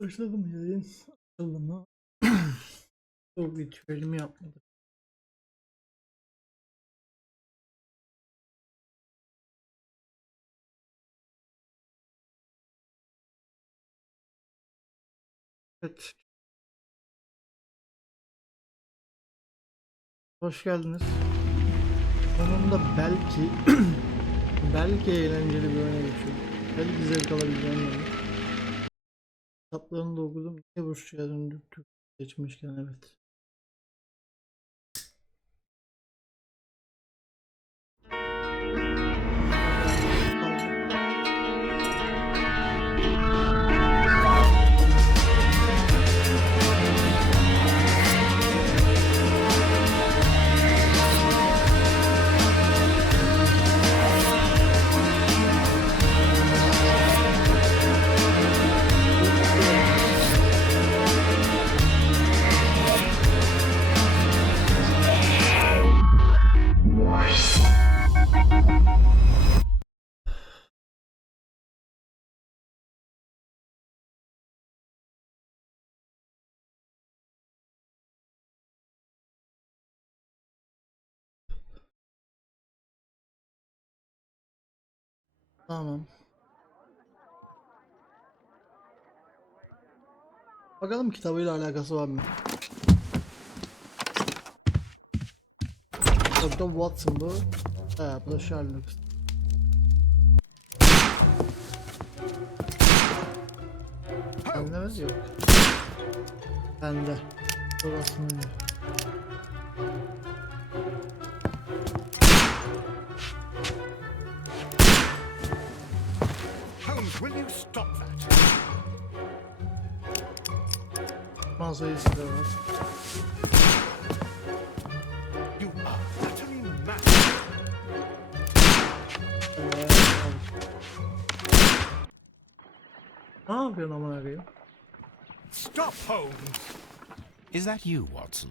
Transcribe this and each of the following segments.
Başladım yayın. Açıldı mı? Bu ritüelimi yapmadım. Evet. Hoş geldiniz. Sonunda belki belki eğlenceli bir oyuna geçiyorum. Belki zevk alabileceğim bir oyun. Kitaplarını da okudum. Niye Rusça'ya döndük? Türk geçmişken evet. Tamam. Bakalım kitabıyla alakası var mı? Doktor Watson bu. Bu da Sherlocked. Bende mi? Yok. Bende. Burasını diyor. Holmes, will you stop that? Mağazayı istiyorlar. You are utterly mad. Ne yapıyorsun amına koyayım? Stop, Holmes! Is that you, Watson?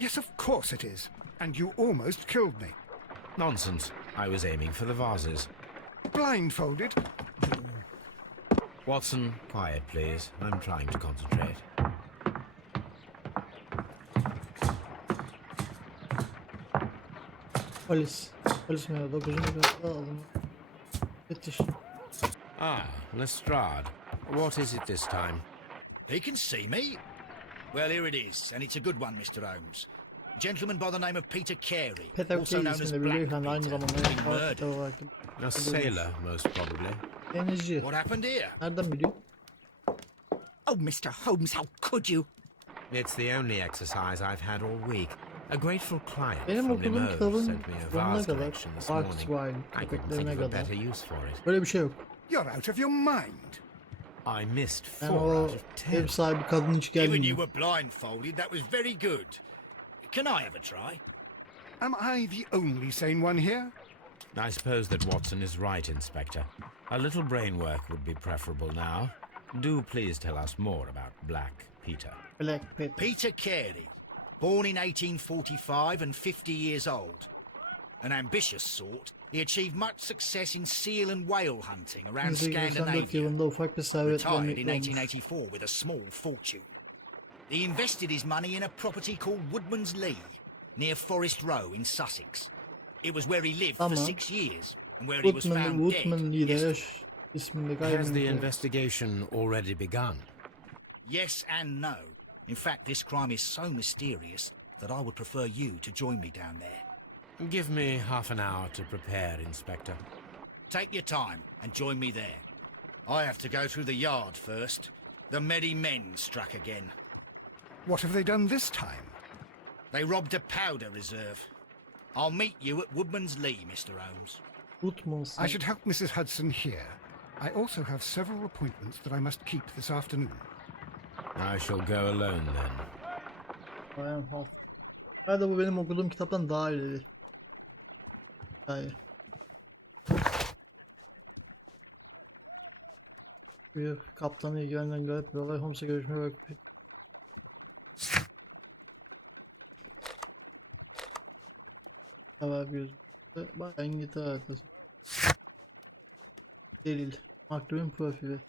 Yes, of course it is. And you almost killed me. Nonsense. I was aiming for the vases. Blindfolded? Watson, quiet, please. I'm trying to concentrate. Polis. Polis mi? 9. katta alın. Yetiş. Ah, Lestrade. What is it this time? He can see me. Well, here it is, and it's a good one, Mr. Holmes. A gentleman by the name of Peter Carey, Peter also Carey known as isminde Black beyefendi aynı Peter, zamanda been murdered. olarak A sailor, most probably. denizci. What happened here? Nereden biliyor? Oh, Mr. Holmes, how could you? It's the only exercise I've had all week. A grateful client Benim from okuduğum Limoges kitabın sent me a sonuna vase kadar collection this Fox morning. Wild I couldn't think köpeklerine of a kadar better use for it. böyle bir şey yok. You're out of your mind. I missed Yani 4 o out of 10. ev sahibi kadın hiç Given you gelmiyor. were blindfolded, that was very good. Can I have a try? Am I the only sane one here? I suppose that Watson is right, Inspector. A little brain work would be preferable now. Do please tell us more about Black Peter. Black Peter. Peter Carey, born in 1845 and 50 years old. An ambitious sort, he achieved much success in seal and whale hunting around 1894 Scandinavia. yılında ufak bir servetle Retired in emekli olmuş. 1884 with a small fortune. He invested his money in a property called Woodman's Lee, near Forest Row in Sussex. It was where he lived for Tamam. 6 years and where he was Woodman, found Woodman dead. Lee'de Yes, isminde Has the gayrimenkul. investigation already begun? yes and no. In fact, this crime is so mysterious that I would prefer you to join me down there. Give me half an hour to prepare, Inspector. Take your time and join me there. I have to go through the yard first. The Medi men struck again. What have they done this time? They robbed a powder reserve. I'll meet you at Woodman's Lee, Mr. Holmes. Woodman. I should help Mrs. Hudson here. I also have several appointments that I must keep this afternoon. I shall go alone then. Bayan Haf. Hadi bu benim okuduğum kitaptan daha ileri. Hayır. Bir kaptanı ilgilenen garip bir olay. Holmes'a görüşmeye bakıp haber gözüküyor. Bayağı İngiltere haritası. Delil. Maktubun profili.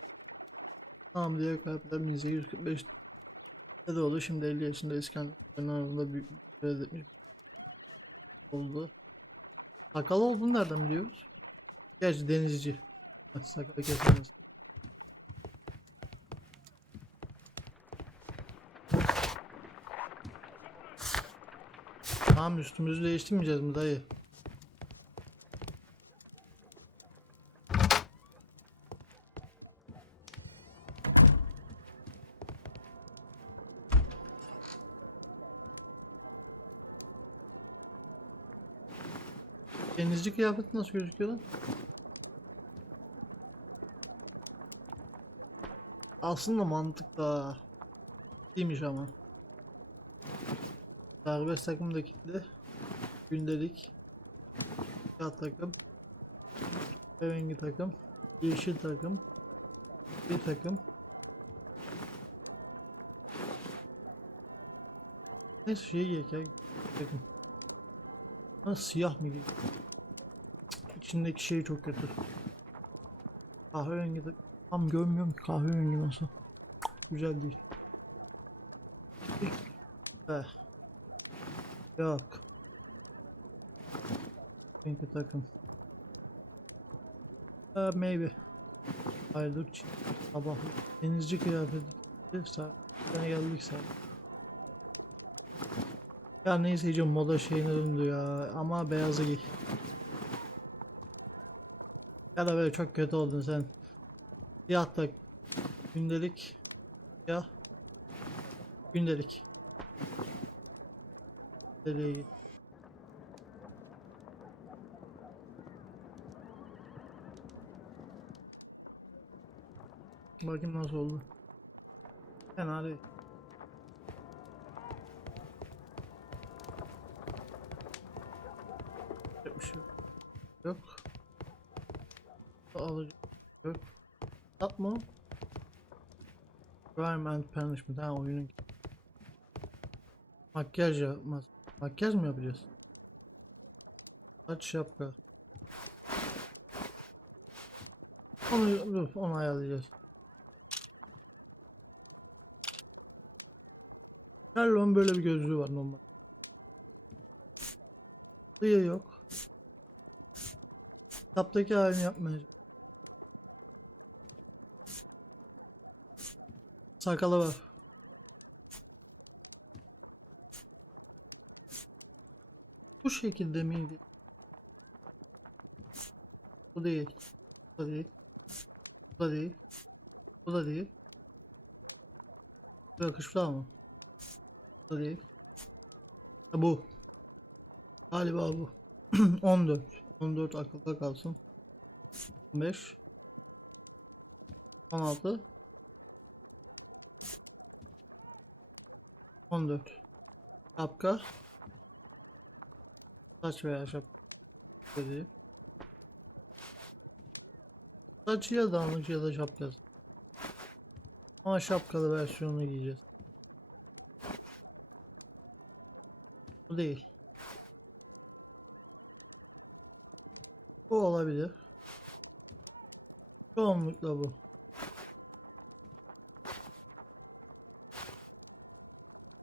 Tamam diye kalpler 1845 de oldu. Şimdi 50 yaşında İskender'in arasında büyük bir etmiş oldu. Sakal olduğunu nereden biliyoruz? Gerçi denizci. Sakalı kesemez. Tamam, üstümüzü değiştirmeyeceğiz mi dayı? Denizci kıyafeti nasıl gözüküyor lan? Aslında mantıklı. Değilmiş ama. Serbest takım da kilitli. Gündelik. Siyah takım. Rengi takım. Yeşil takım. Bir takım. Neyse şey giyek ya. Takım. Ha, siyah mı giyek? İçindeki şey çok kötü. Kahverengi de tam görmüyorum ki kahverengi nasıl. Güzel değil. Eh. Yok. Renkli takım. Maybe. Ayrılık. Sabah. Denizci kıyafeti. Saat. Geldik saat. Ya neyse iyice moda şeyine döndü ya. Ama beyazı giy. Ya da böyle çok kötü oldun sen. Siyah da gündelik. Ya gündelik. Deliğe giy. Bakayım nasıl oldu. Fena değil. Bir şey yok. Yok. Alıcı yok. Tap mı? Crime and Punishment. Ha, oyunun. Makyaj yapmaz. Makyaj mı yapacağız? Saç, şapka. Onu ayarlayacağız. Sherlock'un böyle bir gözlüğü var normal. Bıyığı yok. Kitaptaki halini yapmayacağım. Sakalı var. Bu şekilde miydi? Bu değil. Bu da değil. Bu da değil. Bu da değil. Bu yakıştı ama. Bu da değil. Ha, bu. Galiba bu. 14. 14 akılda kalsın. 15. 16. 14. Şapka. Saç veya şapka değil. Saç ya da anlık ya da şapkası. Ama şapkalı versiyonunu giyeceğiz. Bu değil. Bu olabilir. Çoğunlukla bu.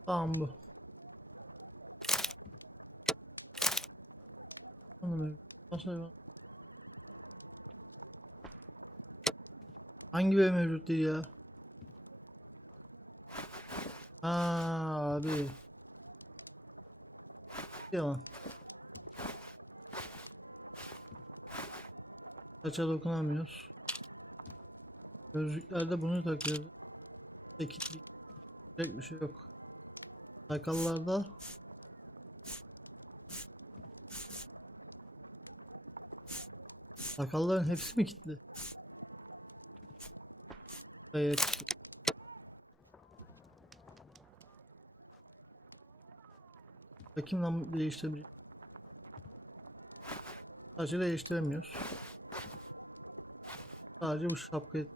Tamam bu. Anlamıyorum. Nasıl? Hangi bir mevcut değil ya? Aa, abi. Yalan. Saça dokunamıyoruz. Gözlüklerde bunu takıyoruz. Tekitlik. Bir şey yok. Sakallarda sakalların hepsi mi kilitli? Evet. Bakayım lan değiştirebilecek. Sadece değiştiremiyoruz. Sadece bu şapkayı.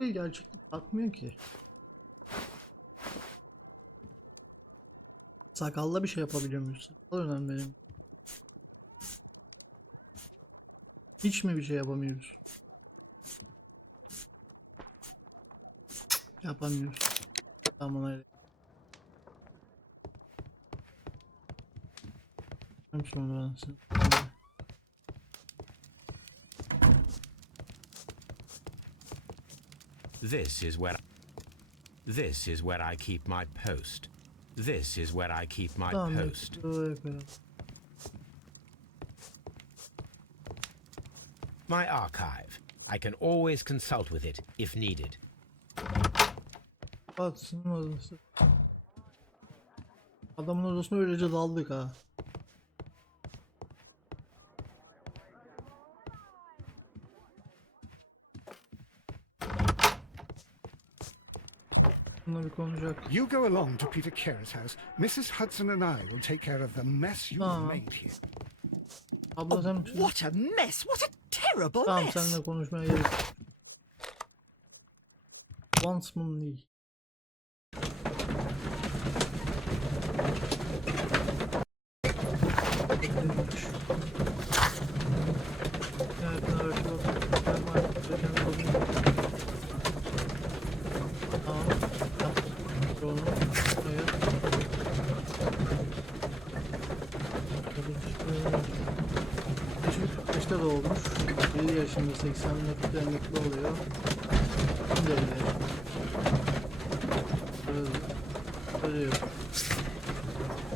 Bir gerçeklik bakmıyor ki. Sakalla bir şey yapabiliyor muyuz? Sakal önemli benim. Hiç mi bir şey yapamıyoruz? Yapamıyoruz. Tamam öyle. Hem sonra This is where I keep my post. This is where I keep my tamam, post. buraya koyalım. My archive. I can always consult with it if needed. Watson'ın odası. Adamın odasına öylece daldık ha. Bununla bir konuşacak. You go along to Peter Carey's house. Mrs. Hudson and I will take care of the mess you've Tamam. made here. Abla sen What a mess! What a terrible tamam, mess! seninle konuşmaya gerek yok. Watson'ın iyi. İşte doğmuş. 7 yaşında 84'te emekli oluyor. Şimdi 50 yaşında. Ölüyor.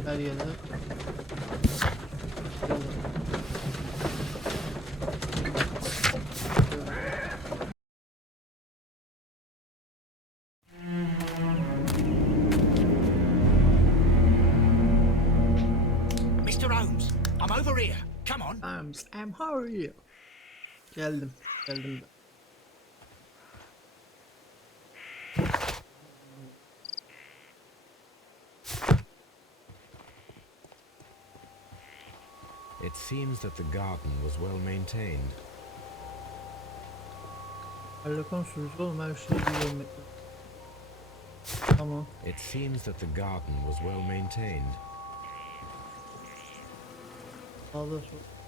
Her yere. Mr. Holmes, I'm over here. Come on. I'm how are you? Geldim. Geldim. It seems that the garden was well maintained. Hala konuşuruz oğlum, her şeyi görmek. Tamam. It seems that the garden was well maintained. Sağda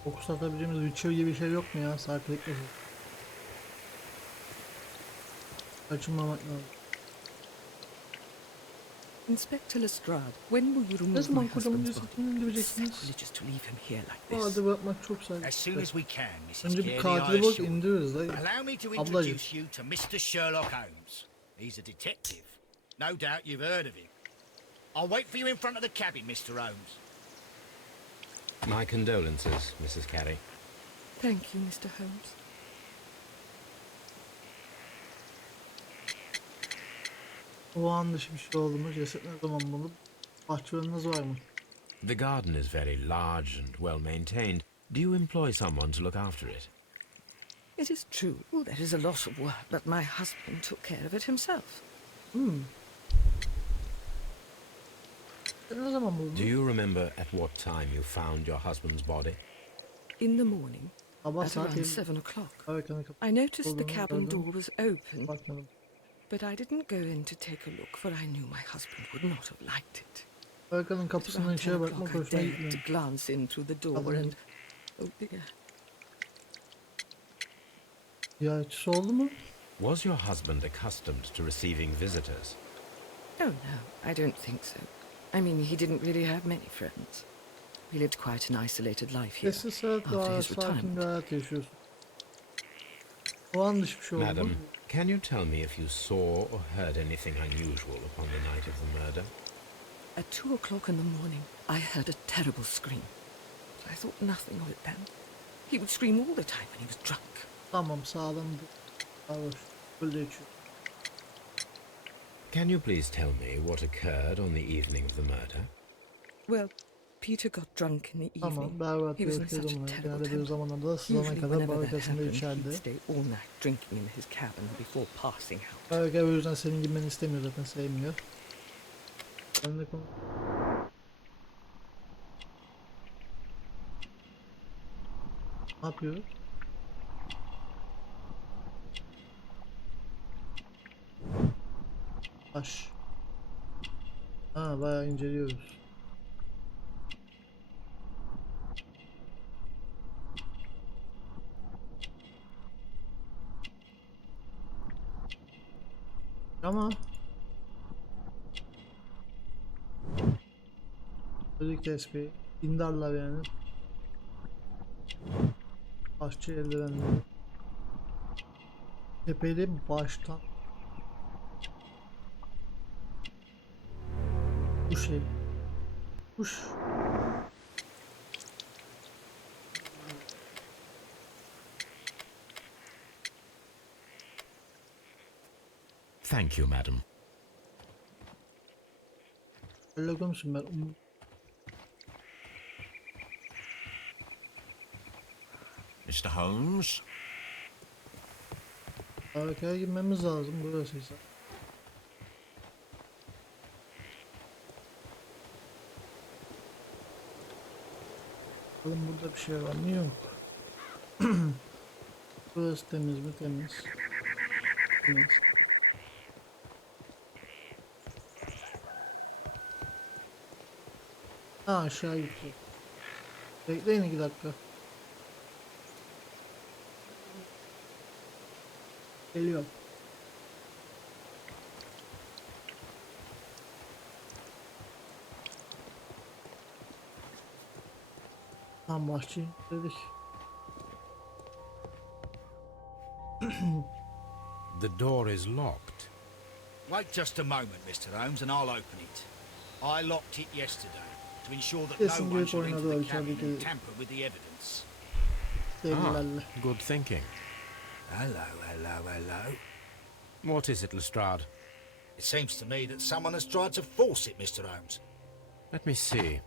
fokus atabileceğimiz Witcher gibi bir şey yok mu ya? Sağ klikle. Kaçınmamak lazım. Inspector Lestrade, when will you remove Ne zaman my husband's kocamın body? cesetini indireceksiniz? Sacrilegious to leave him here like O this. halde bırakmak çok saygı. As soon as we can, Mrs. Önce bir Carey, I katili bulup assure you. indiririz dayı. Allow me to Ablacığım. introduce you to Mr. Sherlock Holmes. He's a detective. No doubt you've heard of him. I'll wait for you in front of the cabin, Mr. Holmes. My condolences, Mrs. Carey. Thank you, Mr. Holmes. O an dışı bir şey oldu mu? Ceset ne zaman bulup? Bahçıvanınız var mı? The garden is very large and well maintained. Do you employ someone to look after it? It is true, there is a lot of work, but my husband took care of it himself. Ne zaman buldun? Do you remember at what time you found your husband's body? In the morning, Sabah at saat around 7. 7 o'clock, Erken kapı. I noticed the Buldum, cabin buldum. door was open, Bakmadım. but I didn't go in to take a look, for I knew my husband would not have liked it. Erkan'ın At kapısından around 10 içeri bakmak o'clock, I hoşuma dared to gitmiyor. glance in through the door Adamın and... Oh dear. ziyaretçisi oldu mu? Was your husband accustomed to receiving visitors? Oh no, I don't think so. I mean, he didn't really have many friends. He lived quite an isolated life here. Sessiz saat after daha his sakin retirement. bir hayat yaşıyorsun. O an dışı bir şey oldu Madam, mu? can you tell me if you saw or heard anything unusual upon the night of the murder? At 2 o'clock in the morning, I heard a terrible scream. But I thought nothing of it then. He would scream all the time when he was drunk. Tamam, sağlamdı. Sağlar. Böyle içiyor. Can you please tell me what occurred on the evening of the murder? Well, Peter got drunk in the Tamam, evening. berbat He bir was in such ötüydü a bunu. terrible Genelde bir temper. zamanlarda da sızana Usually kadar whenever that barikasında happened, içerdi. he'd stay all night drinking in his cabin before passing out. Barika o yüzden senin girmeni istemiyor, zaten sevmiyor. Ben de konu... Ne yapıyor? Taş. Ha, bayağı inceliyoruz. Ama Sözü kesmeyi. Dindarlar yani. Başçı eldivenleri. Tepeli baştan. Bu şey. Kuş. Thank you, madam. Sherlock musun ben? Mr. Holmes? Arkaya girmemiz lazım burasıysa. Bakalım burada bir şey var mı? Yok. Burası temiz mi? Temiz. Temiz. Ha, aşağı gidiyor. Bekleyin 2 dakika. Geliyor. Tam bahçeyi dedik. The door is locked. Wait just a moment, Mr. Holmes, and I'll open it. I locked it yesterday to ensure that Kesin no gelip one shall enter oynadı the o cabin içerideki and tamper with the evidence. delilerle. Good thinking. Hello, hello, hello. What is it, Lestrade? It seems to me that someone has tried to force it, Mr. Holmes. Let me see.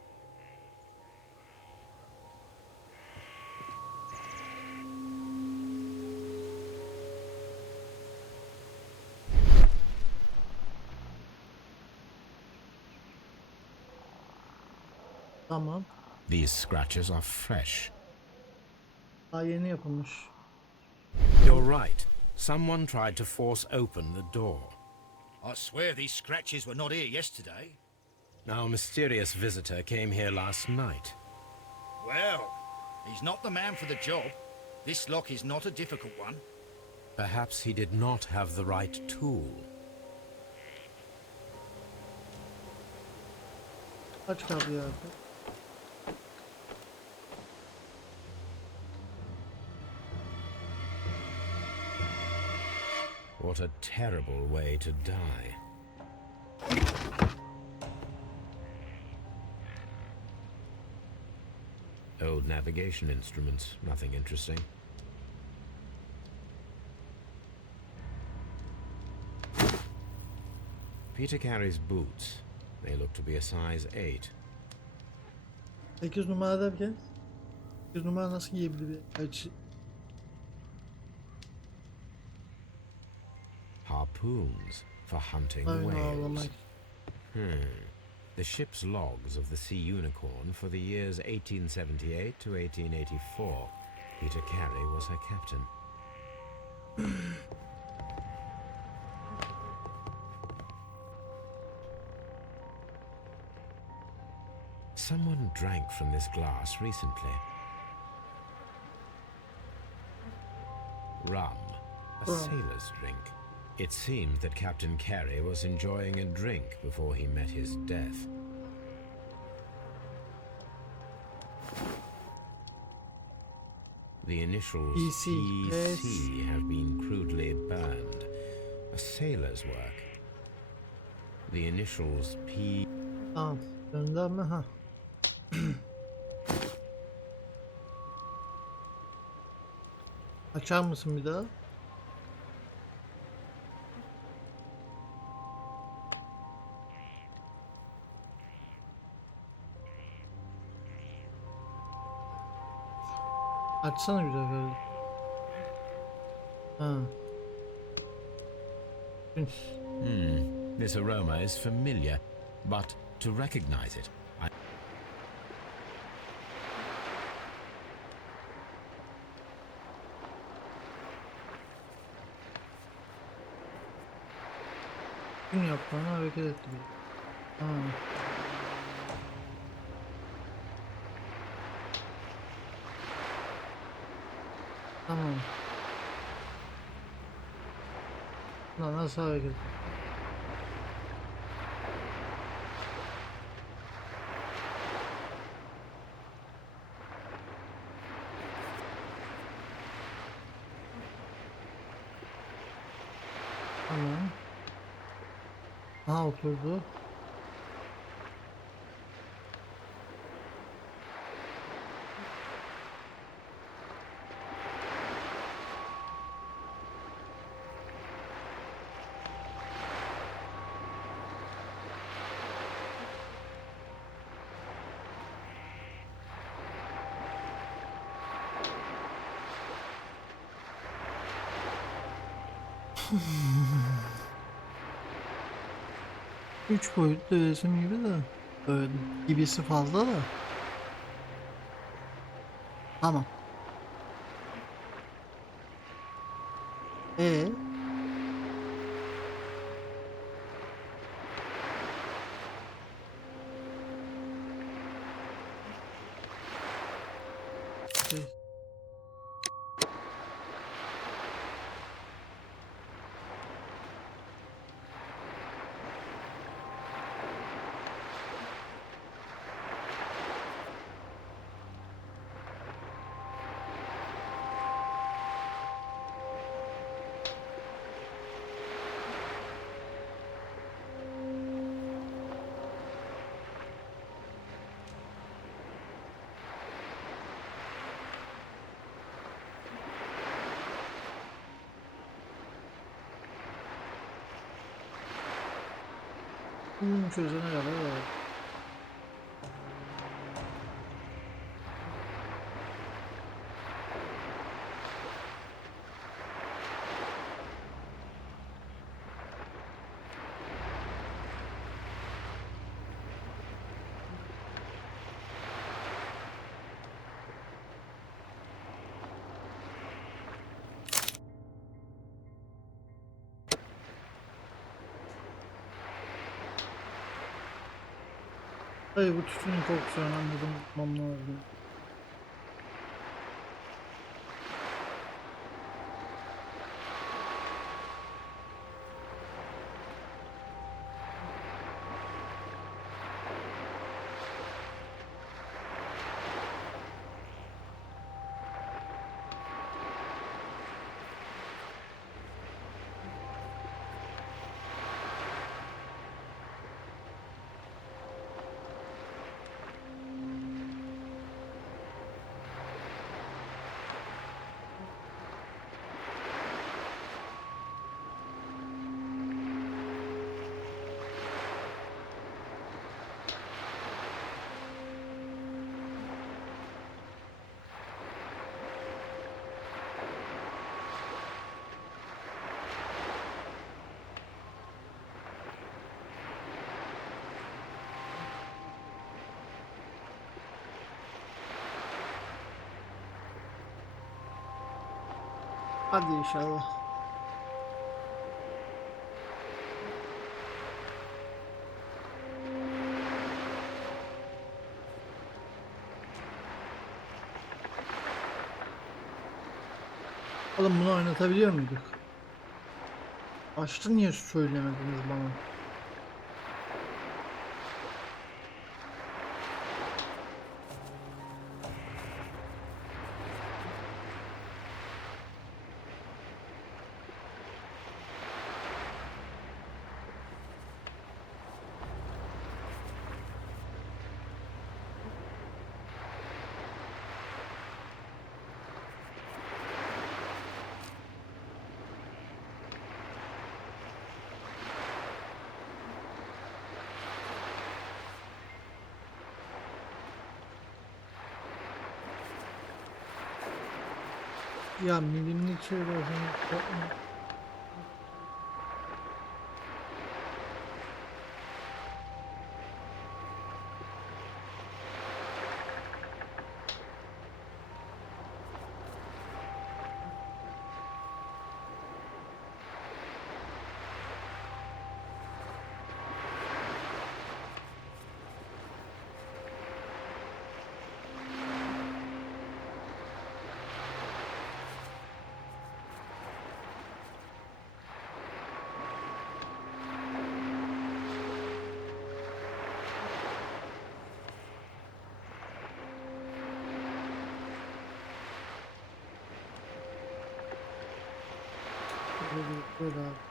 Tamam. These scratches are fresh. Daha yeni yapılmış. You're right. Someone tried to force open the door. I swear these scratches were not here yesterday. Our mysterious visitor came here last night. Well, he's not the man for the job. This lock is not a difficult one. Perhaps he did not have the right tool. Aç kapıyı artık. What a terrible way to die. Old navigation instruments, nothing interesting. Peter Carey's boots. They look to be a size 8. 8 numara derken 8 numara nasıl giyebilir bir elçi? Harpoons for hunting Aynen whales. ağlamak. The ship's logs of the Sea Unicorn for the years 1878 to 1884. Peter Carey was her captain. Someone drank from this glass recently. Rum, a Rum. sailor's drink. It seemed that Captain Carey was enjoying a drink before he met his death. The initials PC, yes. PC have been crudely burned. A sailor's work. The initials P. Tamam. Gönderme ha. Açar mısın bir daha? Açsana bir daha böyle. Ha. This aroma is familiar, but to recognize it, I... Gün yaptığını hareket ettiriyor. Ha. Tamam. Lan nasıl hareket? Tamam. Aha oturdu. Üç boyutlu resim gibi de. Böyle gibisi fazla da. Tamam. E şey, bunu çözene kadar var. Hayır, bu tütünün kokusu önemli, bunu bulmam lazım. Hadi inşallah. Oğlum bunu oynatabiliyor muyduk? Açtı, niye söylemediniz bana? Ya milimlik şey olsun. Böyle abi.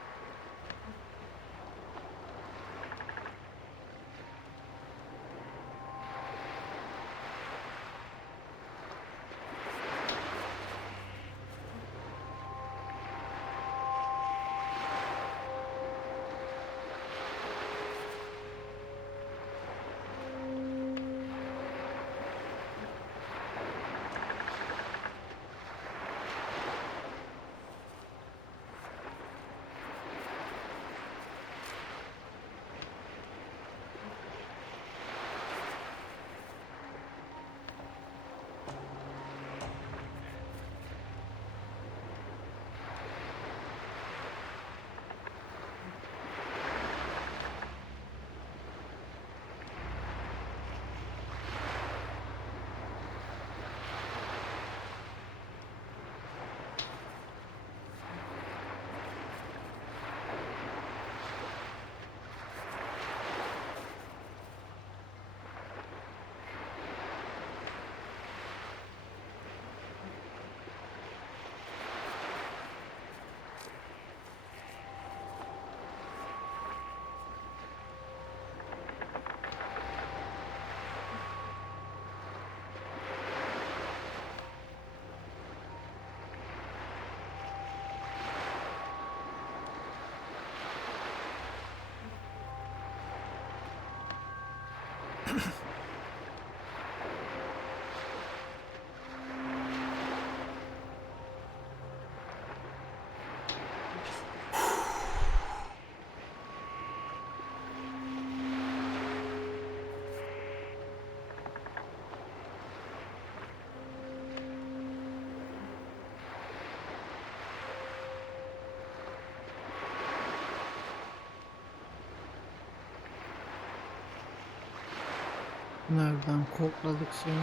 Nereden kokladık seni?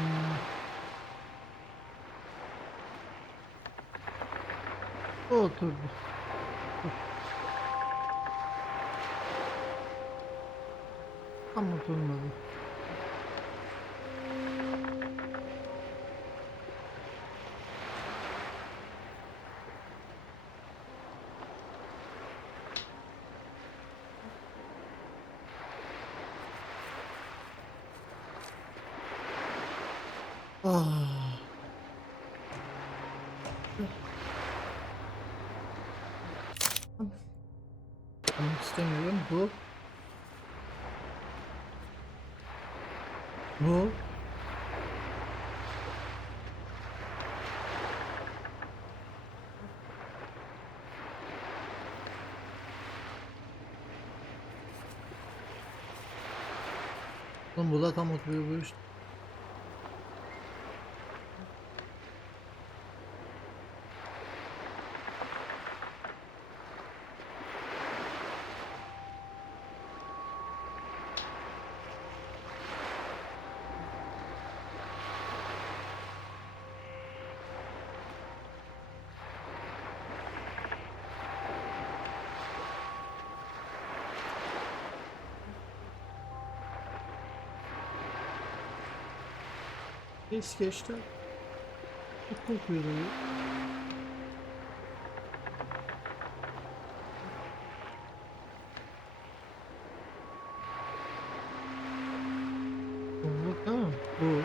Oturdu. Tam oturmadı. Ah. Anlamak istemiyorum. Bu. Oğlum bu da tam oturuyor bu işte. Geçti. Çok kokuyor dayı. Kolluk değil mi? Bu.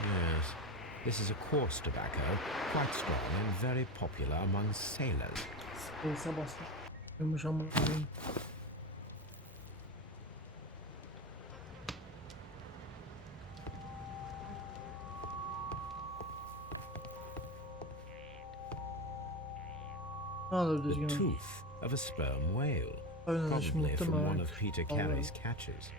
Yes, this is a coarse tobacco, quite strong and very popular among sailors. Space'e bastım. Yumuşamı alayım. Ne olur The düzgün ol. tooth of a sperm whale, Aynen şimdi probably from one muhtemelen. of Peter Allah. Carey's catches.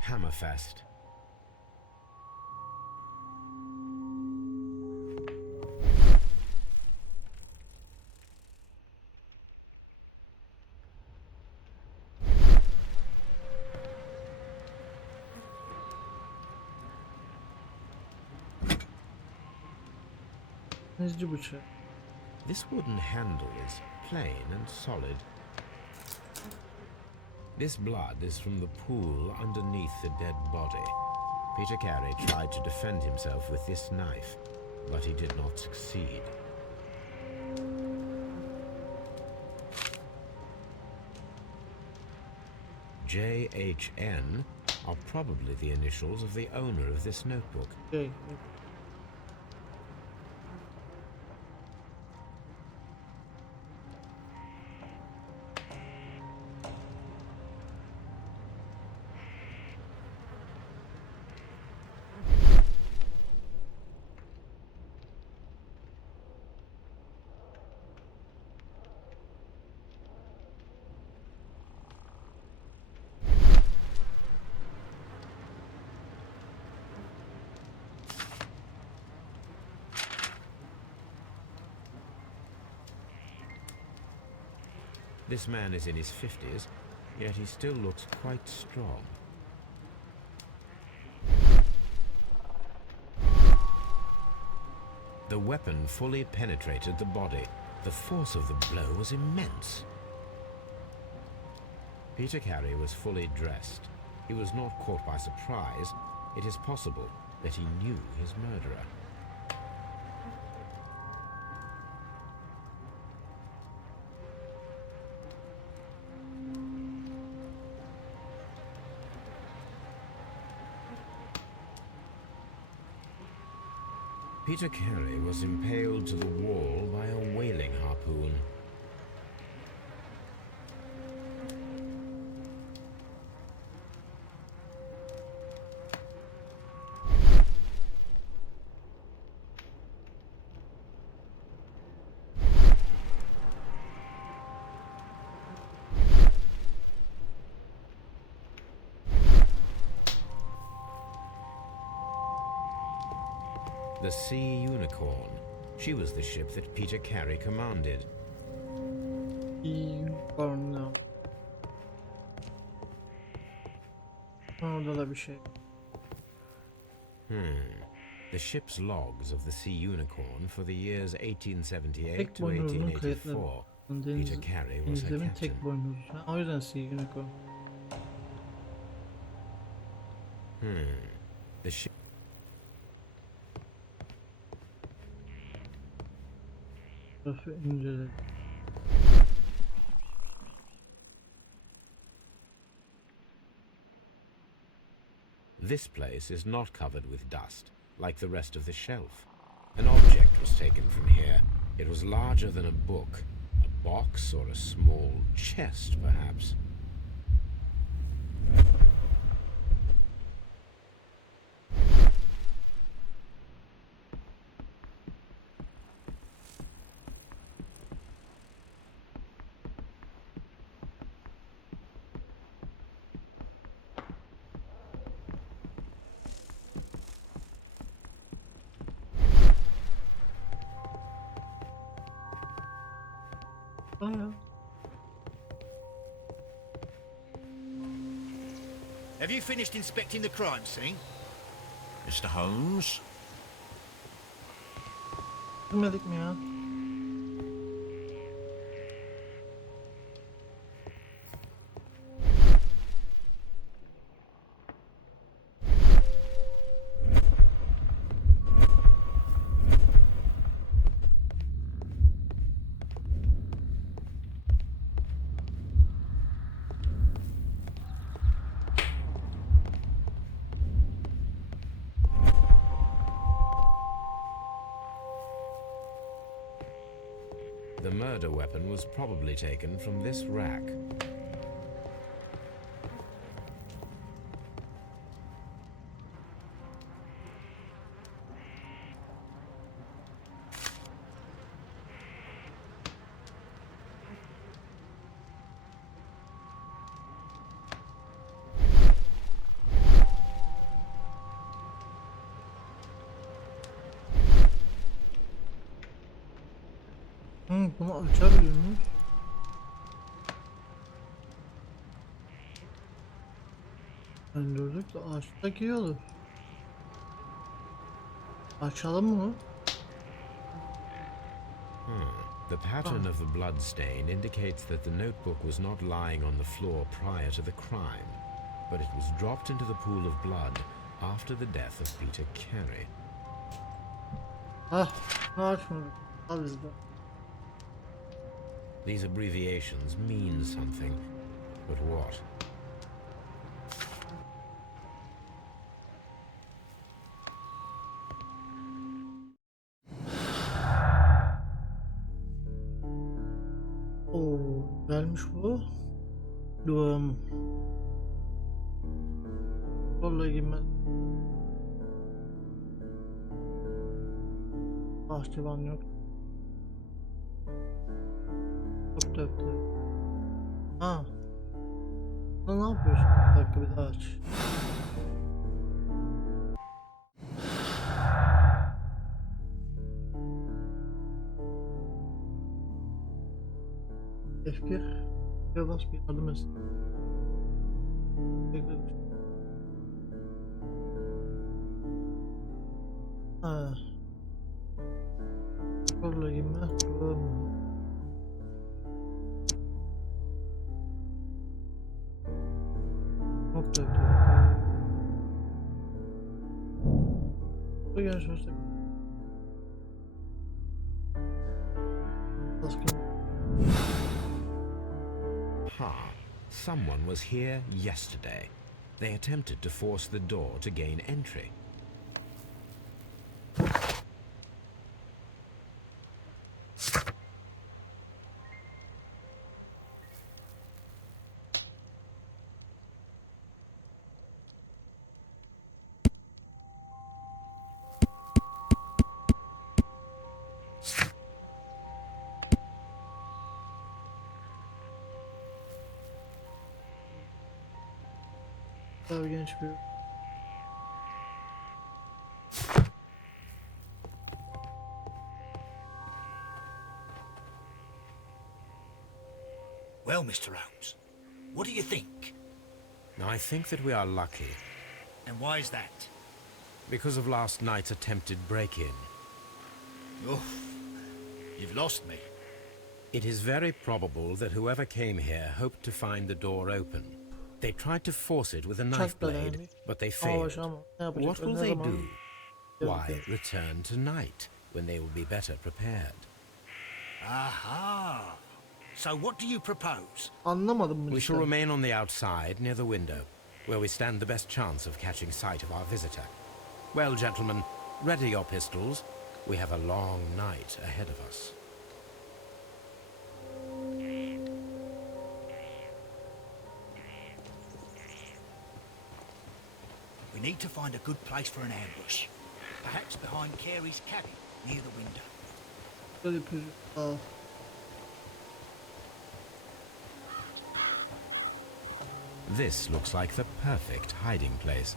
Hammerfest. Denizci bıçağı. This wooden handle is plain and solid. This blood is from the pool underneath the dead body. Peter Carey tried to defend himself with this knife, but he did not succeed. JHN are probably the initials of the owner of this notebook. Şey. This man is in his 50s, yet he still looks quite strong. The weapon fully penetrated the body. The force of the blow was immense. Peter Carey was fully dressed. He was not caught by surprise. It is possible that he knew his murderer. Peter Carey was impaled to the wall by a whaling harpoon. The Sea Unicorn. She was the ship that Peter Carey commanded. Unicorn. Orada da bir şey. The ship's logs of the Sea Unicorn for the years 1878 Tek to boynuzunun kayıtları. 1884. Deniz, Peter Carey was her denizlerin captain. tek boynuzu. Ha, o yüzden Sea Unicorn. The ship. Tarafı inceledim. This place is not covered with dust, like the rest of the shelf. An object was taken from here. It was larger than a book, a box or a small chest, perhaps. Aa, Have you finished inspecting the crime scene? Mr. Holmes? girmedik mi ya? The murder weapon was probably taken from this rack. Bunu açabiliyor muyuz? Öldürdük de açsak iyi olur. Açalım mı? The pattern of the blood stain indicates that the notebook was not lying on the floor prior to the crime, but it was dropped into the pool of blood after the death of Peter Carey. Hah, açmadık. Al bizde. These abbreviations mean something, but what? Oo, gelmiş bu. Duam. Vallahi girmez. Bahçıvan yok. Çok döktü. Ha. Lan ne yapıyorsun? Bir dakika bir daha aç. F1 Bas bir yardım etsin. Bekle. Ha. Orla girme. Görme. Nokta diyor. Bu genç olsa. Baskın. Ha! Someone was here yesterday. They attempted to force the door to gain entry. Daha genç bir. Well, Mr. Holmes, what do you think? I think that we are lucky And why is that? because of last night's attempted break-in. Oof, you've lost me. It is very probable that whoever came here hoped to find the door open. They tried to force it with a knife Çakmadı blade, abi. but they Ama failed. ama ne What yapacaklar will ne they zaman? do? Why Evet. return tonight, when they will be better prepared? Aha. So what do you propose? Anlamadım bunu We işte. shall remain on the outside, near the window, where we stand the best chance of catching sight of our visitor. Well, gentlemen, ready your pistols. We have a long night ahead of us. We need to find a good place for an ambush. Perhaps behind Carey's cabin, near the window. Böyle yapıyoruz. Aa. This looks like the perfect hiding place.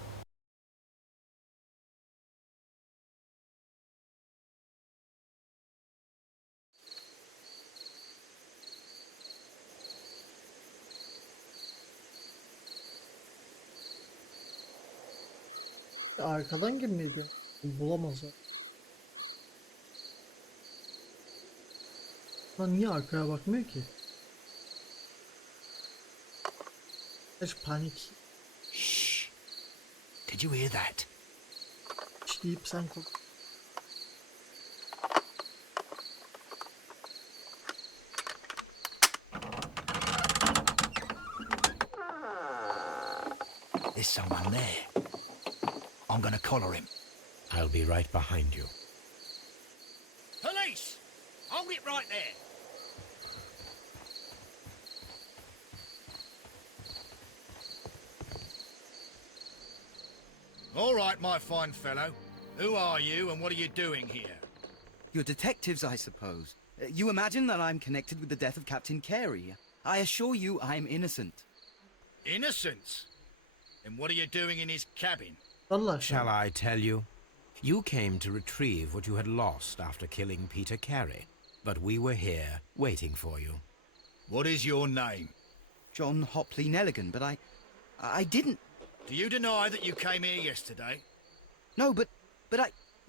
Arkadan girmeydi. Bulamazlar. Lan niye arkaya bakmıyor ki? Kaç panik. Shh. Did you hear that? İşleyip sen kork. There's someone there. I'm gonna collar him. I'll be right behind you. Police! Hold it right there. All right, my fine fellow. Who are you and what are you doing here? You're detectives, I suppose. You imagine that I'm connected with the death of Captain Carey. I assure you I'm innocent. Innocence? And what are you doing in his cabin? Allah Shall aşkına. I tell you? You came to retrieve what you had lost after killing Peter Carey, but we were here waiting for you. What is your name? John Hopley Nelligan, but I didn't... Do you deny that you came here yesterday? No, but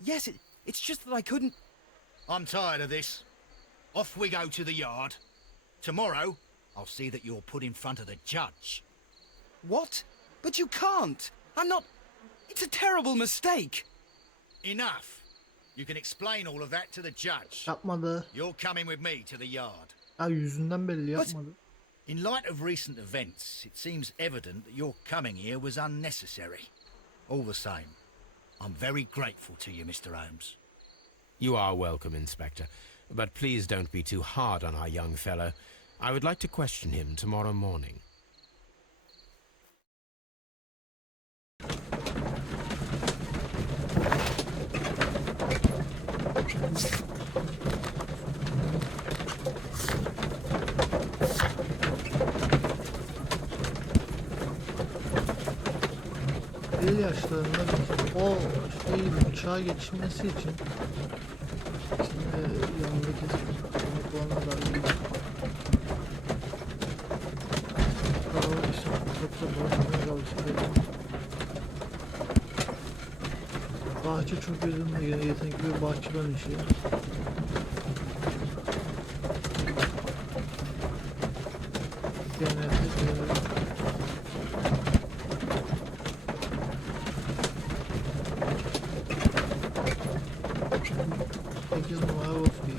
yes, it's just that I couldn't... I'm tired of this. Off we go to the yard. Tomorrow, I'll see that you're put in front of the judge. What? But you can't! I'm not... It's a terrible mistake! Enough. You can explain all of that to the judge. Yapmadı. You're coming with me to the yard. Ya yüzünden belli yapmadı. In light of recent events, it seems evident that your coming here was unnecessary. All the same, I'm very grateful to you, Mr. Holmes. You are welcome, Inspector, but please don't be too hard on our young fellow. I would like to question him tomorrow morning. Yaşlarında o şeyin çağa geçmesi için şimdi yanındaki olanlar da iyi. bahçe çok özüm de gene yetenekli bir bahçıvan işi. Genelde 8 numara Wolfie.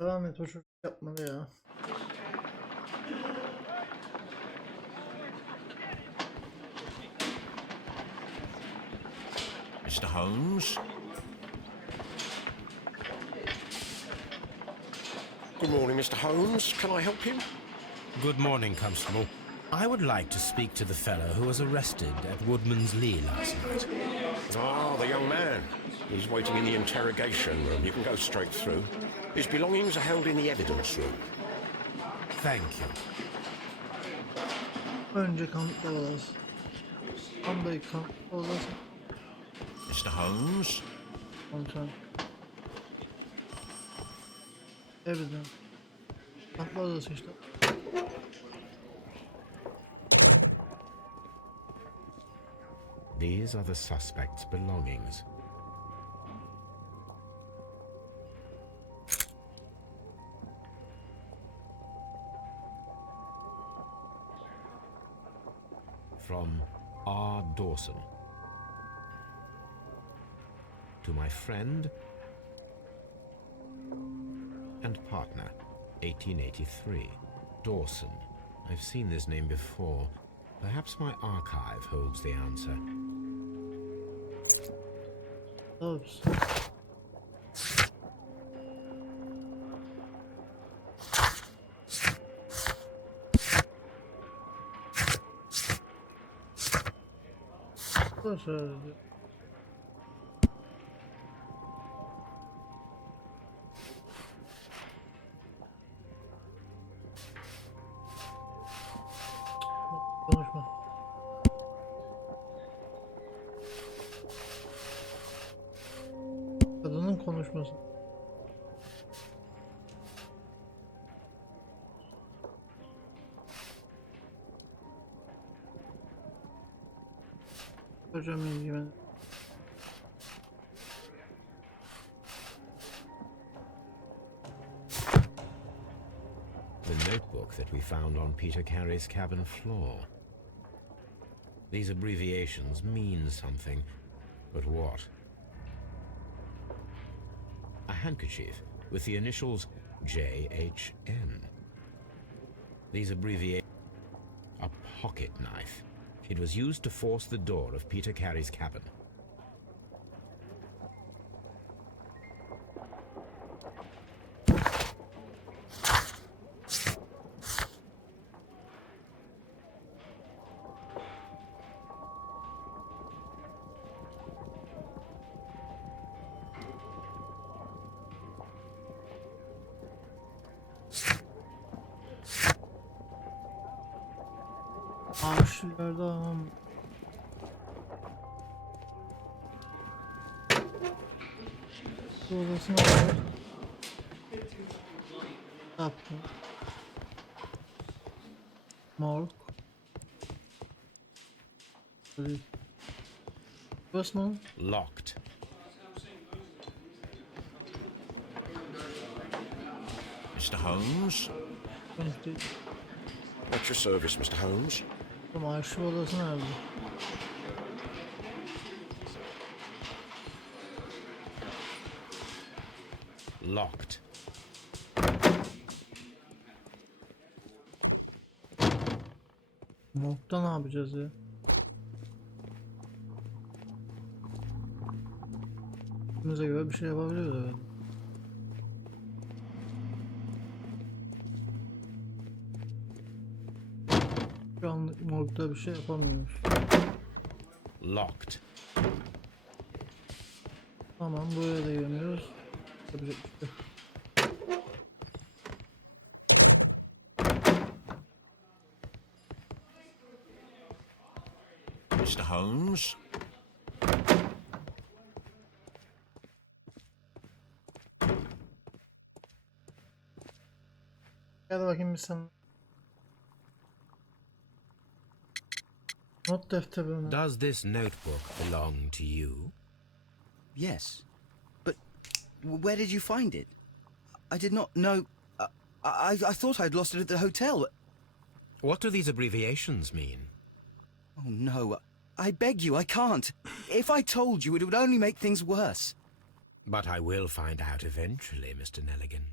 Devam et, o çocuk yapmalı ya. Mr. Holmes? Good morning, Mr. Holmes. Can I help you? Good morning, Constable. I would like to speak to the fellow who was arrested at Woodman's Lee last night. Ah, the young man. He's waiting in the interrogation room. You can go straight through. His belongings are held in the evidence room. Thank you. Önce kanıtlar olasın. Andayı kanıtlar olasın. Mr. Holmes? Kontrol. Evidence. Kanıtlar olasın işte. These are the suspect's belongings. From R. Dawson. To my friend and partner, 1883. Dawson. I've seen this name before. Perhaps my archive holds the answer. Oops. Şöyle. Konuşma. Kadının konuşması. Hocam ilgilen. The notebook that we found on Peter Carey's cabin floor. These abbreviations mean something, but what? A handkerchief with the initials JHN. These abbreviations... A pocket knife. It was used to force the door of Peter Carey's cabin. Arşivlerde anam. Bu odasını alıyor. Yaptı. Morg. Burası ne? Locked. Mr. Holmes? Konuştu. At your service, Mr. Holmes. Tamam, arşiv odası nerede? Locked. Morg'da ne yapacağız ya? Bize göre bir şey yapabiliyoruz herhalde. Şu anlık morgda bir şey yapamıyoruz. Locked. Tamam, buraya da giremiyoruz. Yapacak bir şey yok. Mr. Holmes? Gel bakayım bir sen. Not defterine. Does this notebook belong to you? Yes. But where did you find it? I did not know... I thought I'd lost it at the hotel. What do these abbreviations mean? Oh, no. I beg you, I can't. If I told you, it would only make things worse. But I will find out eventually, Mr. Nelligan.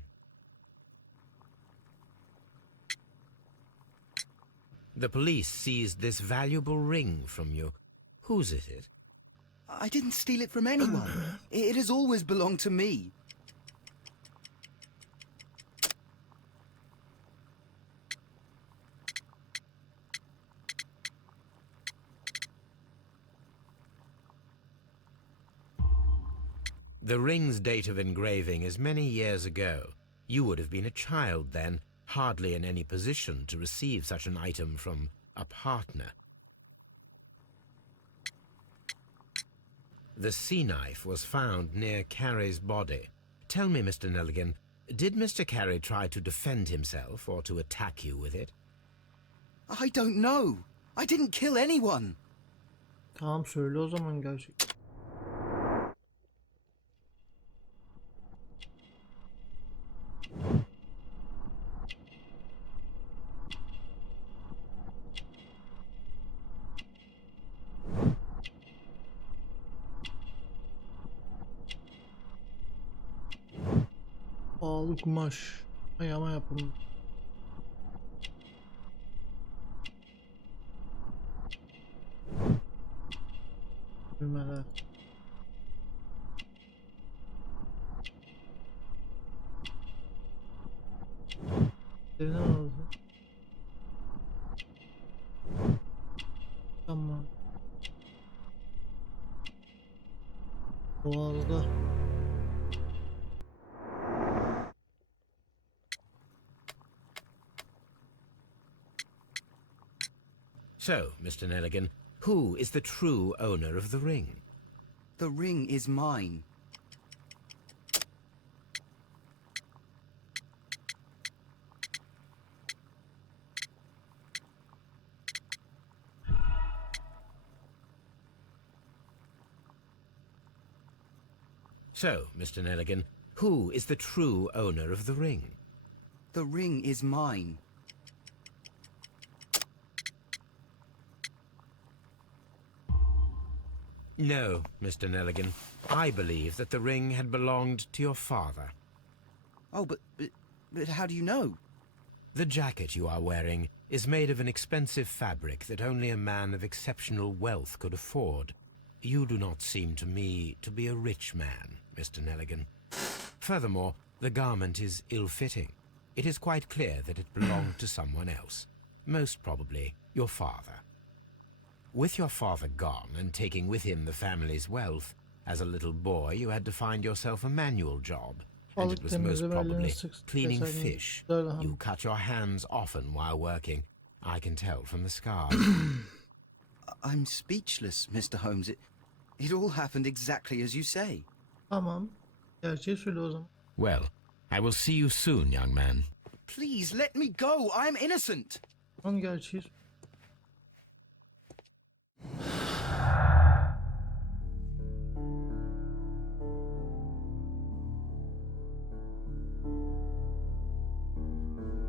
The police seized this valuable ring from you. Whose is it? I didn't steal it from anyone. It has always belonged to me. The ring's date of engraving is many years ago. You would have been a child then, hardly in any position to receive such an item from a partner. The sea knife was found near Carey's body. Tell me, Mr. Nelligan, did Mr. Carey try to defend himself or to attack you with it? I don't know. I didn't kill anyone. Tamam söyle o zaman gerçek. Pahalı kumaş. Yama yapımı. Düğmeler. Ne oldu? Tamam. Boğazda. So, Mr. Nelligan, who is the true owner of the ring? The ring is mine. So, Mr. Nelligan, who is the true owner of the ring? The ring is mine. No, Mr. Nelligan. I believe that the ring had belonged to your father. Oh, but how do you know? The jacket you are wearing is made of an expensive fabric that only a man of exceptional wealth could afford. You do not seem to me to be a rich man, Mr. Nelligan. Furthermore, the garment is ill-fitting. It is quite clear that it belonged to someone else, most probably your father. With your father gone and taking with him the family's wealth, as a little boy you had to find yourself a manual job, and it was most probably cleaning fish. You cut your hands often while working. I can tell from the scars. I'm speechless, Mr. Holmes. It all happened exactly as you say. Tamam. Gerçeği söyle o zaman. Well, I will see you soon, young man. Please let me go. I'm innocent. Hangi gerçeği söyle.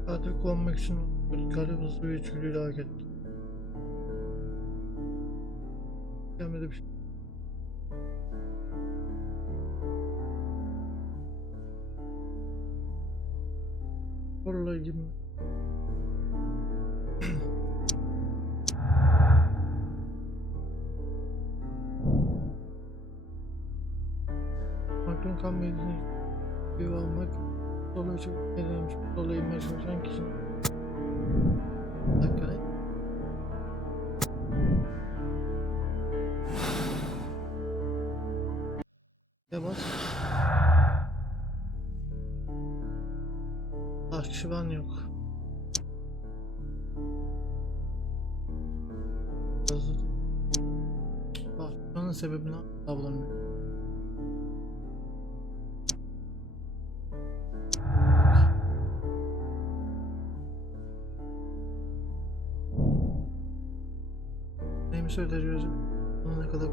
Katil kovmak için garip hızlı bir içgüdüyle hareket etti. Gelmedi bir şey. Orla gibi. Farkın kan bildiğini bir almak dolayı çok eğlenmiş. Dolayı inmeye çalışan kişi. Dakika. Ya bas. çıkışı falan yok. Bak bunun sebebini bulamıyorum. Neymiş öyle tecrübesi? Buna ne kadar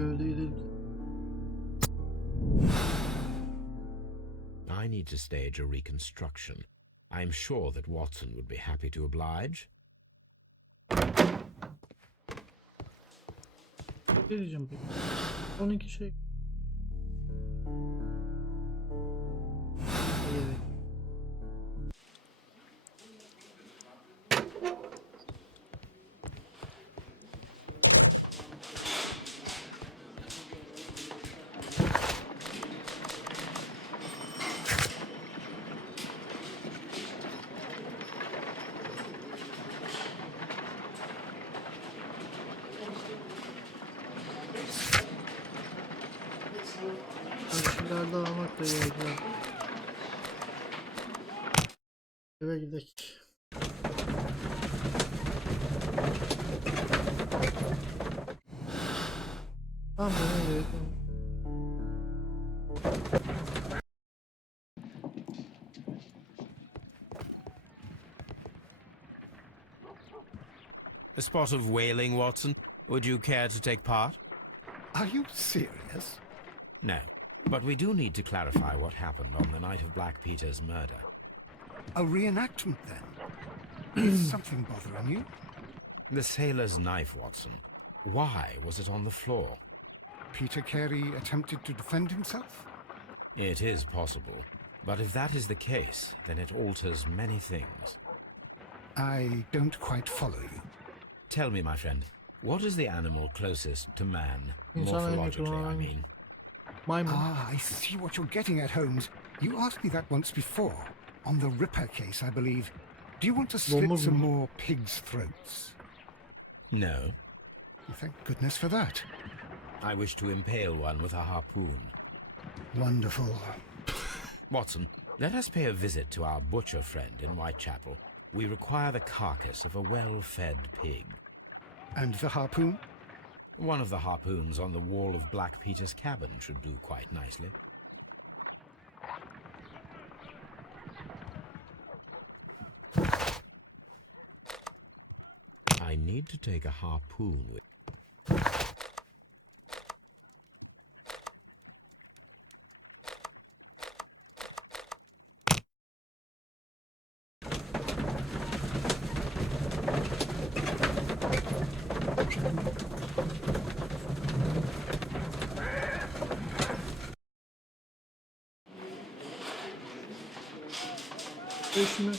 öyleydi. I need to stage a reconstruction. I'm sure that Watson would be happy to oblige. Ne diyeceğim peki? 12 şey. Evet. Arşivlerde aramak da gerekiyor. Eve gidelim. Tamam ben öyle yapayım. A spot of whaling, Watson. Would you care to take part? Are you serious? No. But we do need to clarify what happened on the night of Black Peter's murder. A reenactment, then? Is something bothering you? The sailor's knife, Watson. Why was it on the floor? Peter Carey attempted to defend himself? It is possible. But if that is the case, then it alters many things. I don't quite follow you. Tell me, my friend, what is the animal closest to man? İnsan en Morphologically, yakın I olan mean. maymun. Ah, I see what you're getting at, Holmes. You asked me that once before. On the Ripper case, I believe. Do you want to slit Domuz some mu? more pigs' throats? No. Thank goodness for that. I wish to impale one with a harpoon. Wonderful. Watson, let us pay a visit to our butcher friend in Whitechapel. We require the carcass of a well-fed pig. And the harpoon? One of the harpoons on the wall of Black Peter's cabin should do quite nicely. I need to take a harpoon with... Değişimi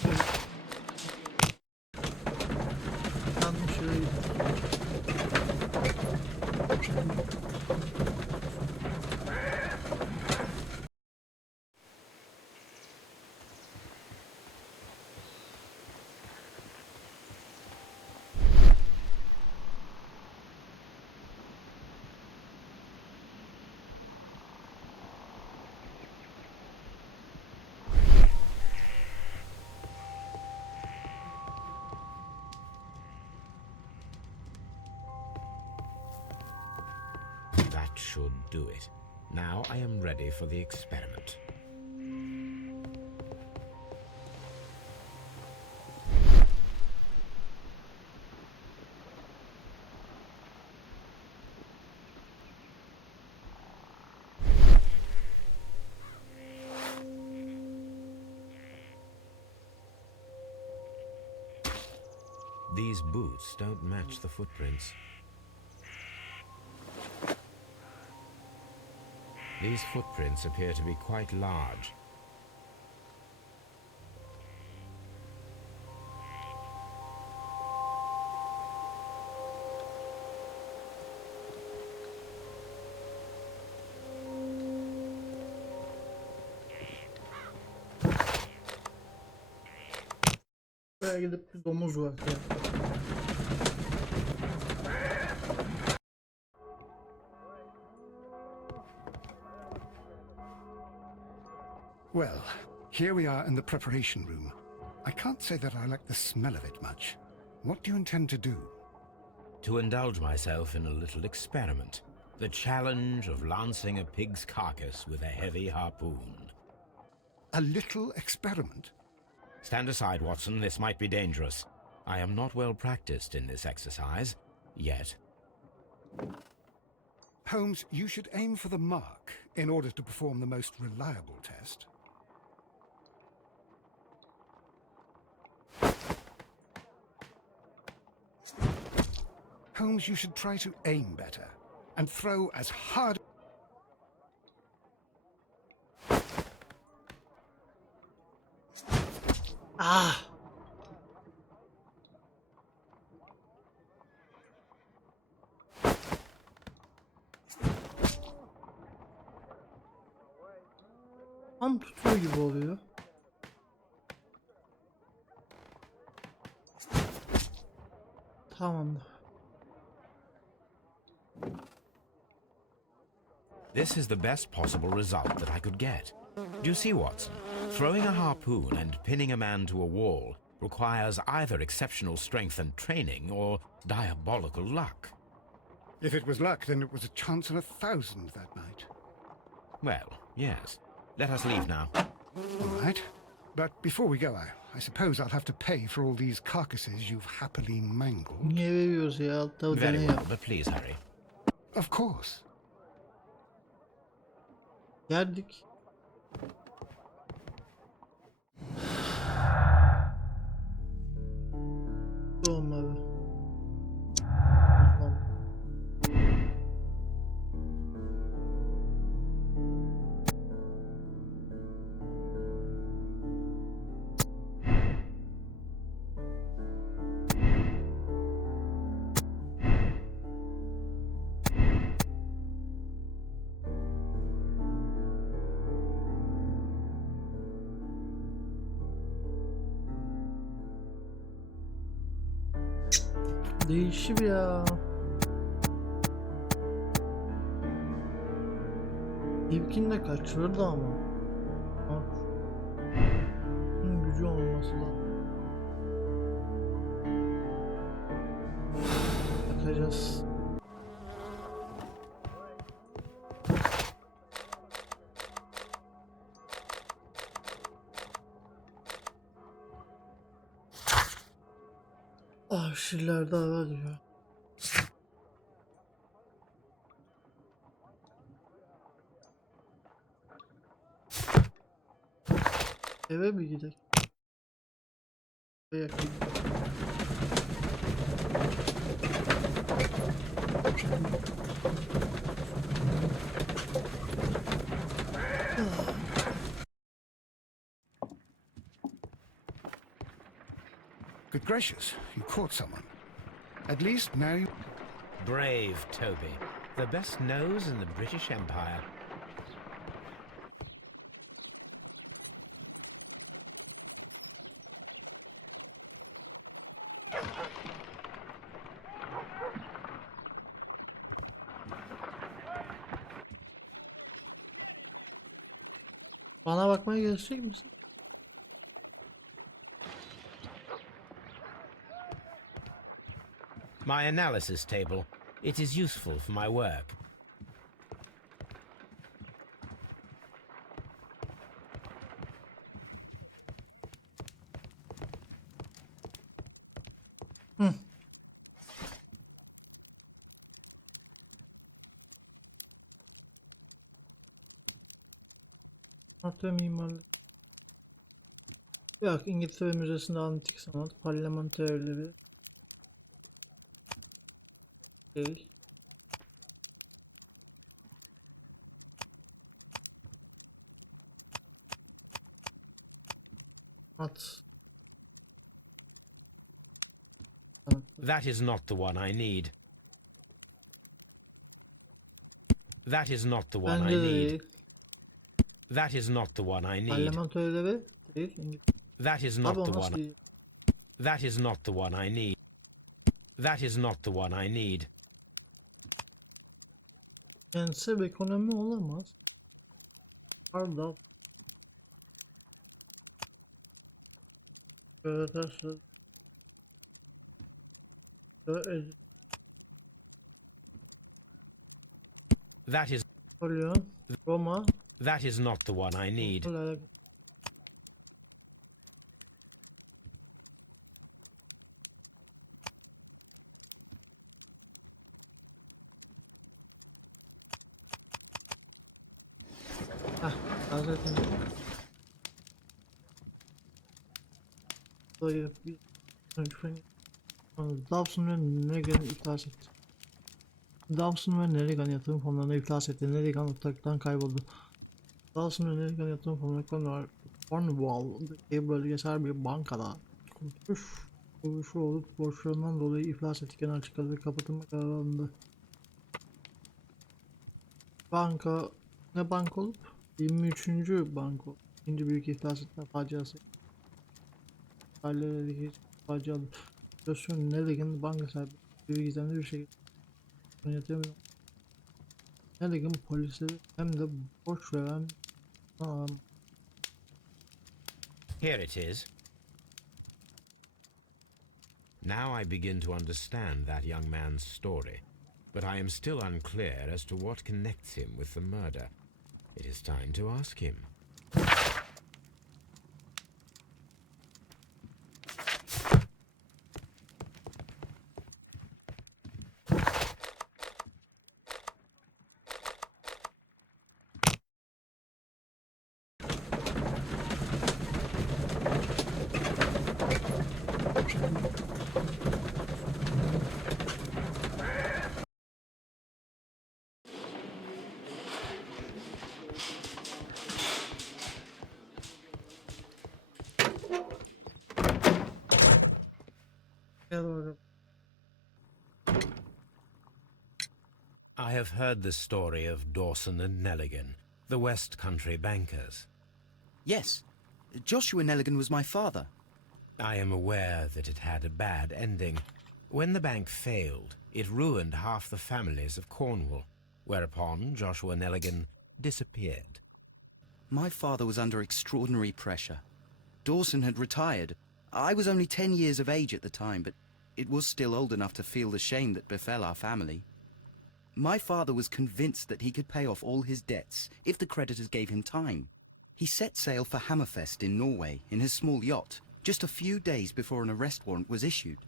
yanlış yere gitti. That should do it. Now I am ready for the experiment. These boots don't match the footprints. These footprints appear to be quite large. Buraya gidip bir domuz var ya. Well, Here we are in the preparation room. I can't say that I like the smell of it much. What do you intend to do? To indulge myself in a little experiment. The challenge of lancing a pig's carcass with a heavy harpoon. A little experiment? Stand aside, Watson. This might be dangerous. I am not well practiced in this exercise, yet. Holmes, you should aim for the mark in order to perform the most reliable test. Holmes, you should try to aim better and throw as hard. Ah! Tam tutuyor gibi oluyor. Tamamdır. This is the best possible result that I could get. Do you see, Watson? Throwing a harpoon and pinning a man to a wall requires either exceptional strength and training or diabolical luck. If it was luck, then it was a chance in 1,000 that night. Well, yes. Let us leave now. All right. But before we go, I suppose I'll have to pay for all these carcasses you've happily mangled. Niye veriyoruz ya? Altta o Very deney well, yap. but please hurry. Of course. Geldik. Olmadı. Tamam. Değişir ya. İlkinde kaçırdı ama. Bak. Bunun gücü olması lazım. Bakacağız. Arşivler daha var diyor. Eve mi gidelim? Yakın. Good gracious, you caught someone. At least now you... Brave Toby. The best nose in the British Empire. Bana bakmaya gelecek misin? My analysis table. It is useful for my work. Sanat ve mimarlık. Yok, İngiltere Müzesi'nde antik sanat, parlamenterleri değil. At. That is not the one I need. That is not the one I Bence de need. değil. That is not the one I need. Parlamenterleri değil. That is Abi not o the nasıl one. değil? That is not the one I need. That is not the one I need. Kentsel ekonomi olamaz. Pardon. Galatasaray, That is Napolyon, Roma, that is not the one I need. Hah, Hazreti Dayı bir Dawson ve Nelligan iflas etti. Dawson ve Nelligan yatırım fonlarına iflas etti. Nelligan ortaklıktan kayboldu. Dawson ve Nelligan yatırım fonları Cornwall'daki bölgesel bir bankada kurtuluş olup borçlarından dolayı iflas etti. Genel çıkarı ve kapatılma kararı alındı. Banka ne banka olup 23. banko. İkinci büyük iflas etme faciası. Aileleri facia aldı. Joshua Nelligan banka sahibi bir gizemli bir şekilde yönetemiyor. Nelligan polisleri hem de borç veren adam. Here it is. Now I begin to understand that young man's story, but I am still unclear as to what connects him with the murder. It is time to ask him. Gel bakalım. I have heard the story of Dawson and Nelligan, the West Country bankers. Yes, Joshua Nelligan was my father. I am aware that it had a bad ending. When the bank failed, it ruined half the families of Cornwall, whereupon Joshua Nelligan disappeared. My father was under extraordinary pressure. Dawson had retired. I was only 10 years of age at the time, but it was still old enough to feel the shame that befell our family. My father was convinced that he could pay off all his debts if the creditors gave him time. He set sail for Hammerfest in Norway in his small yacht, just a few days before an arrest warrant was issued.